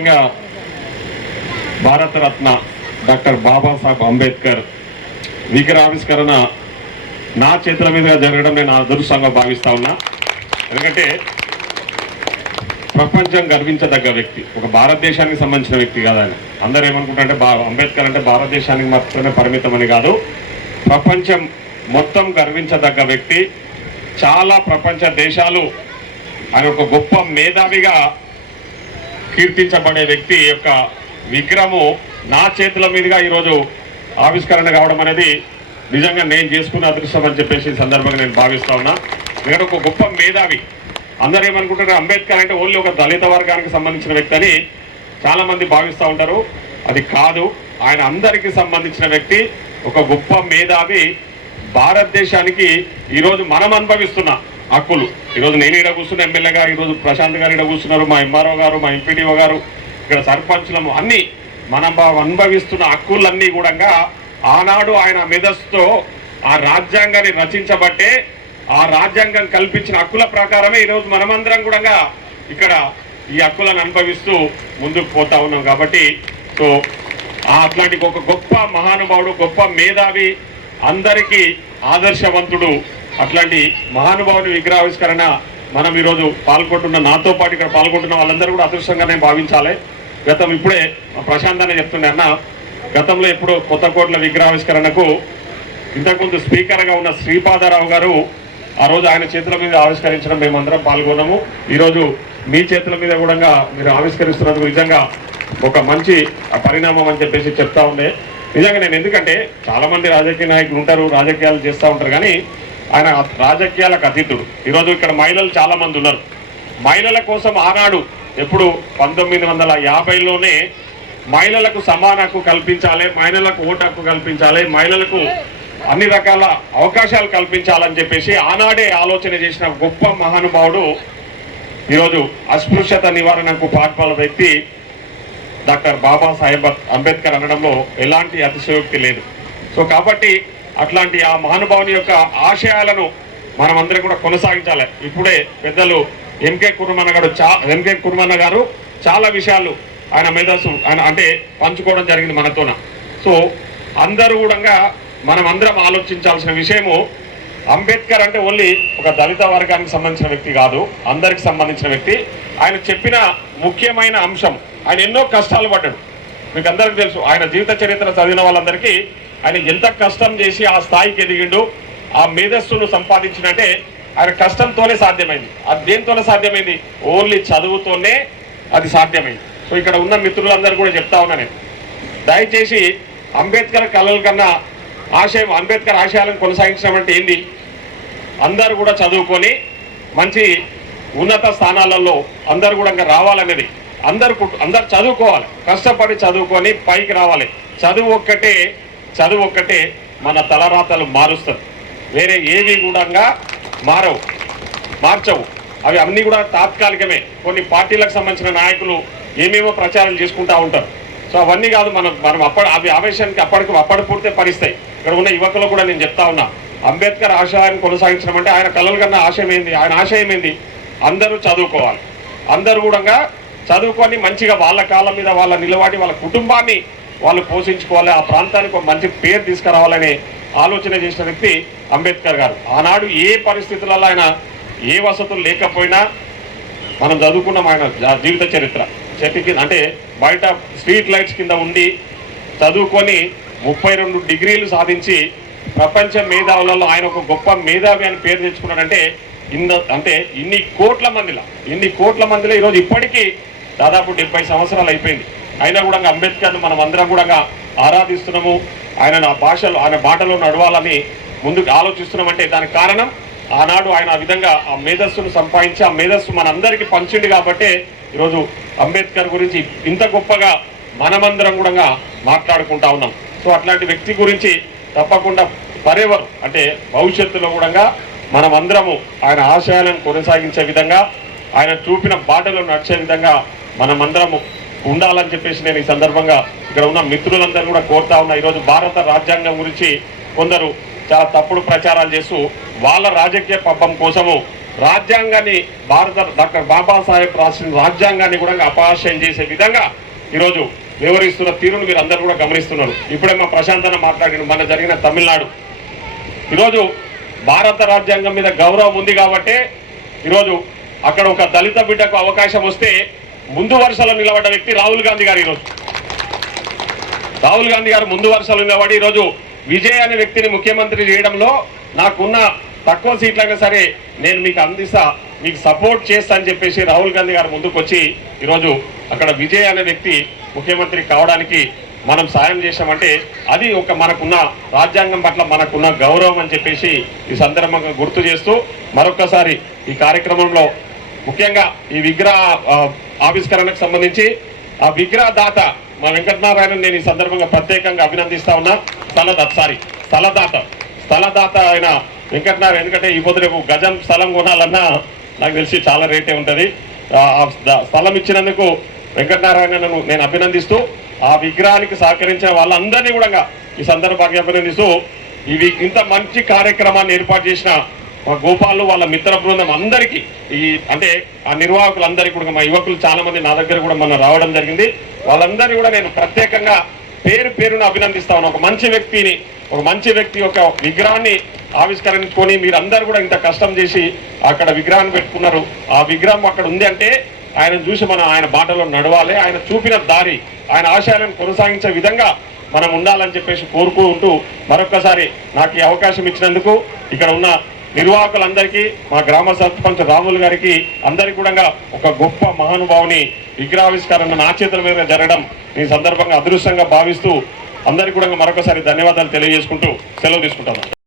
ముఖ్యంగా భారతరత్న డాక్టర్ బాబాసాహెబ్ అంబేద్కర్ విగ్రహావిష్కరణ నా చేతుల మీదుగా జరగడం నేను అదృష్టంగా భావిస్తా ఉన్నా. ఎందుకంటే ప్రపంచం గర్వించదగ్గ వ్యక్తి, ఒక భారతదేశానికి సంబంధించిన వ్యక్తి కాదు ఆయన. అందరూ ఏమనుకుంటారంటే అంబేద్కర్ అంటే భారతదేశానికి మాత్రమే పరిమితం అని కాదు, ప్రపంచం మొత్తం గర్వించదగ్గ వ్యక్తి. చాలా ప్రపంచ దేశాలు ఆయన ఒక గొప్ప మేధావిగా కీర్తించబడే వ్యక్తి యొక్క విగ్రహము నా చేతుల మీదుగా ఈరోజు ఆవిష్కరణ కావడం అనేది నిజంగా నేను చేసుకున్న అదృష్టం అని చెప్పేసి సందర్భంగా నేను భావిస్తా ఉన్నా. ఎందుకంటే ఒక గొప్ప మేధావి. అందరూ ఏమనుకుంటారు అంబేద్కర్ అంటే ఓన్లీ ఒక దళిత వర్గానికి సంబంధించిన వ్యక్తి అని చాలామంది భావిస్తూ ఉంటారు. అది కాదు, ఆయన అందరికీ సంబంధించిన వ్యక్తి, ఒక గొప్ప మేధావి. భారతదేశానికి ఈరోజు మనం అనుభవిస్తున్న హక్కులు, ఈరోజు నేను ఇక్కడ కూర్చున్న ఎమ్మెల్యే గారు, ఈరోజు ప్రశాంత్ గారు ఇక్కడ కూర్చున్నారు, మా ఎంఆర్ఓ గారు, మా ఎంపీడీఓ గారు, ఇక్కడ సర్పంచులము, అన్నీ మనం అనుభవిస్తున్న హక్కులన్నీ కూడా ఆనాడు ఆయన మేధస్సుతో ఆ రాజ్యాంగాన్ని రచించబట్టే, ఆ రాజ్యాంగం కల్పించిన హక్కుల ప్రకారమే ఈరోజు మనమందరం కూడా ఇక్కడ ఈ హక్కులను అనుభవిస్తూ ముందుకు పోతా ఉన్నాం. కాబట్టి సో అట్లాంటి ఒక గొప్ప మహానుభావుడు, గొప్ప మేధావి, అందరికీ ఆదర్శవంతుడు, అట్లాంటి మహానుభావుని విగ్రహావిష్కరణ మనం ఈరోజు పాల్గొంటున్న, నాతో పాటు ఇక్కడ పాల్గొంటున్న వాళ్ళందరూ కూడా అదృష్టంగానే భావించాలి. ఇప్పుడే ప్రశాంత్ అనే చెప్తుండే అన్న, గతంలో ఎప్పుడు కొత్తకోట్ల విగ్రహావిష్కరణకు ఇంతకుముందు స్పీకర్గా ఉన్న శ్రీపాదరావు గారు ఆ రోజు ఆయన చేతుల మీద ఆవిష్కరించడం మేమందరం పాల్గొన్నాము. ఈరోజు మీ చేతుల మీద కూడా మీరు ఆవిష్కరిస్తున్నందుకు నిజంగా ఒక మంచి పరిణామం అని చెప్పేసి చెప్తా ఉండే. నిజంగా నేను ఎందుకంటే చాలామంది రాజకీయ నాయకులు ఉంటారు, రాజకీయాలు చేస్తూ ఉంటారు, కానీ ఆయన రాజకీయాలకు అతీతుడు. ఈరోజు ఇక్కడ మహిళలు చాలామంది ఉన్నారు. మహిళల కోసం ఆనాడు ఎప్పుడు 1950లోనే మహిళలకు సమాన హక్కు కల్పించాలి, మహిళలకు ఓటు హక్కు కల్పించాలి, మహిళలకు అన్ని రకాల అవకాశాలు కల్పించాలని చెప్పేసి ఆనాడే ఆలోచన చేసిన గొప్ప మహానుభావుడు, ఈరోజు అస్పృశ్యత నివారణకు పాటుపడిన వ్యక్తి డాక్టర్ బాబాసాహెబ్ అంబేద్కర్ అనడంలో ఎలాంటి అతిశయోక్తి లేదు. సో కాబట్టి అట్లాంటి ఆ మహానుభావుని యొక్క ఆశయాలను మనమందరం కూడా కొనసాగించాలి. ఇప్పుడే పెద్దలు ఎంకే కుర్మన్న గారు చాలా విషయాలు ఆయన మేధస్సు ఆయన అంటే పంచుకోవడం జరిగింది మనతోన. సో అందరూ కూడా మనమందరం ఆలోచించాల్సిన విషయము, అంబేద్కర్ అంటే ఓన్లీ ఒక దళిత వర్గానికి సంబంధించిన వ్యక్తి కాదు, అందరికి సంబంధించిన వ్యక్తి. ఆయన చెప్పిన ముఖ్యమైన అంశం, ఆయన ఎన్నో కష్టాలు పడ్డాడు. మీకు అందరికీ తెలుసు, ఆయన జీవిత చరిత్ర చదివిన వాళ్ళందరికీ ఆయన ఎంత కష్టం చేసి ఆ స్థాయికి ఎదిగిండు, ఆ మేధస్సును సంపాదించినట్టే ఆయన కష్టంతోనే సాధ్యమైంది. అది దేనితోనే సాధ్యమైంది? ఓన్లీ చదువుతోనే అది సాధ్యమైంది. సో ఇక్కడ ఉన్న మిత్రులందరూ కూడా చెప్తా ఉన్నా నేను, దయచేసి అంబేద్కర్ కళల కన్నా ఆశయం, అంబేద్కర్ ఆశయాలను కొనసాగించడం అంటే ఏంది? అందరూ కూడా చదువుకొని మంచి ఉన్నత స్థానాలలో అందరూ కూడా రావాలనేది. అందరు చదువుకోవాలి, కష్టపడి చదువుకొని పైకి రావాలి. చదువు ఒక్కటే మన తలరాతలు మారుస్తుంది, వేరే ఏవి కూడా మార్చవు. అవి అన్నీ కూడా తాత్కాలికమే. కొన్ని పార్టీలకు సంబంధించిన నాయకులు ఏమేమో ప్రచారం చేసుకుంటూ ఉంటారు. సో అవన్నీ కాదు, మనం అవి ఆవేశానికి అప్పటి పూర్తే పరిస్తాయి. ఇక్కడ ఉన్న యువకులు కూడా నేను చెప్తా ఉన్నా, అంబేద్కర్ ఆశయాన్ని కొనసాగించడం అంటే ఆయన కళల కన్నా ఆశయం ఏంది, ఆయన ఆశయం ఏంది? అందరూ చదువుకోవాలి, అందరూ కూడా చదువుకొని మంచిగా వాళ్ళ కాళ్ళ మీద వాళ్ళ నిలబడి వాళ్ళ కుటుంబాన్ని వాళ్ళు పోషించుకోవాలి, ఆ ప్రాంతానికి ఒక మంచి పేరు తీసుకురావాలనే ఆలోచన చేసిన వ్యక్తి అంబేద్కర్ గారు. ఆనాడు ఏ పరిస్థితులలో ఆయన ఏ వసతులు లేకపోయినా మనం చదువుకున్నాం ఆయన జీవిత చరిత్ర. చెట్టు అంటే బయట స్ట్రీట్ లైట్స్ కింద ఉండి చదువుకొని 32 డిగ్రీలు సాధించి ప్రపంచ మేధావులలో ఆయన ఒక గొప్ప మేధావి అని పేరు తెచ్చుకున్నాడంటే ఇన్ని కోట్ల మందిలో ఈరోజు ఇప్పటికీ దాదాపు 70 సంవత్సరాలు అయిపోయింది. అయినా కూడా అంబేద్కర్ను మనం అందరం కూడా ఆరాధిస్తున్నాము. ఆయన బాటలో నడవాలని ముందుకు ఆలోచిస్తున్నామంటే దానికి కారణం ఆనాడు ఆయన ఆ విధంగా ఆ మేధస్సును సంపాదించి ఆ మేధస్సు మనందరికీ పంచింది కాబట్టే ఈరోజు అంబేద్కర్ గురించి ఇంత గొప్పగా మనమందరం కూడా మాట్లాడుకుంటా ఉన్నాం. సో అట్లాంటి వ్యక్తి గురించి తప్పకుండా ఫరెవర్ అంటే భవిష్యత్తులో కూడా మనమందరము ఆయన ఆశయాలను కొనసాగించే విధంగా, ఆయన చూపిన బాటలో నడిచే విధంగా మనమందరము ఉండాలని చెప్పేసి నేను ఈ సందర్భంగా ఇక్కడ ఉన్న మిత్రులందరూ కూడా కోరుతా ఉన్నా. ఈరోజు భారత రాజ్యాంగం గురించి కొందరు చాలా తప్పుడు ప్రచారాలు చేస్తూ వాళ్ళ రాజకీయ పబ్బం కోసము రాజ్యాంగాన్ని డాక్టర్ బాబాసాహెబ్ రాసిన రాజ్యాంగాన్ని కూడా అపహాస్యం చేసే విధంగా ఈరోజు వివరిస్తున్న తీరును మీరు అందరూ కూడా గమనిస్తున్నారు. ఇప్పుడే మా ప్రశాంతన మాట్లాడిన మన జరిగిన తమిళనాడు. ఈరోజు భారత రాజ్యాంగం మీద గౌరవం ఉంది కాబట్టి ఈరోజు అక్కడ ఒక దళిత బిడ్డకు అవకాశం వస్తే ముందు వరుసలో నిలబడ్డ వ్యక్తి రాహుల్ గాంధీ గారు. ఈరోజు రాహుల్ గాంధీ గారు ముందు వరుసలో నిలబడి ఈరోజు విజయ్ అనే వ్యక్తిని ముఖ్యమంత్రి చేయడంలో నాకున్న తక్కువ సీట్లైనా సరే నేను మీకు అందిస్తా, మీకు సపోర్ట్ చేస్తా అని చెప్పేసి రాహుల్ గాంధీ గారు ముందుకు వచ్చి ఈరోజు అక్కడ విజయ్ అనే వ్యక్తి ముఖ్యమంత్రి కావడానికి మనం సాయం చేశామంటే అది ఒక మనకున్న రాజ్యాంగం పట్ల మనకున్న గౌరవం అని చెప్పేసి ఈ సందర్భంగా గుర్తు చేస్తూ మరొకసారి ఈ కార్యక్రమంలో ముఖ్యంగా ఈ విగ్రహ ఆవిష్కరణకు సంబంధించి ఆ విగ్రహ దాత మా వెంకటనారాయణ నేను ఈ సందర్భంగా ప్రత్యేకంగా అభినందిస్తా ఉన్నా. స్థలదాత ఆయన వెంకటనారాయణ. ఎందుకంటే ఈ పొద్దు రేపు గజం స్థలం కొనాలన్నా నాకు తెలిసి చాలా రేటే ఉంటుంది. స్థలం ఇచ్చినందుకు వెంకటనారాయణను నేను అభినందిస్తూ ఆ విగ్రహానికి సహకరించిన వాళ్ళందరినీ కూడా ఈ సందర్భంగా అభినందిస్తూ ఇవి ఇంత మంచి కార్యక్రమాన్ని ఏర్పాటు చేసిన మా గోపాలు వాళ్ళ మిత్ర బృందం అందరికీ ఈ అంటే ఆ నిర్వాహకులందరికీ కూడా మా యువకులు చాలా మంది నా దగ్గర కూడా మనం రావడం జరిగింది. వాళ్ళందరినీ కూడా నేను ప్రత్యేకంగా పేరును అభినందిస్తా ఉన్నాను. ఒక మంచి వ్యక్తి యొక్క విగ్రహాన్ని ఆవిష్కరించుకొని మీరందరూ కూడా ఇంత కష్టం చేసి అక్కడ విగ్రహాన్ని పెట్టుకున్నారు. ఆ విగ్రహం అక్కడ ఉంది అంటే ఆయన చూసి మనం ఆయన బాటలో నడవాలి, ఆయన చూపిన దారి, ఆయన ఆశయాలను కొనసాగించే విధంగా మనం ఉండాలని చెప్పేసి కోరుకుంటూ మరొకసారి నాకు ఈ అవకాశం ఇచ్చినందుకు ఇక్కడ ఉన్న నిర్వాహకులందరికీ మా గ్రామ సర్పంచ్ రాములు గారికి అందరికీ కూడా ఒక గొప్ప మహానుభావుని విగ్రహావిష్కరణ నా చేతుల మీద జరగడం ఈ సందర్భంగా అదృష్టంగా భావిస్తూ అందరికీ కూడా మరొకసారి ధన్యవాదాలు తెలియజేసుకుంటూ సెలవు తీసుకుంటాను.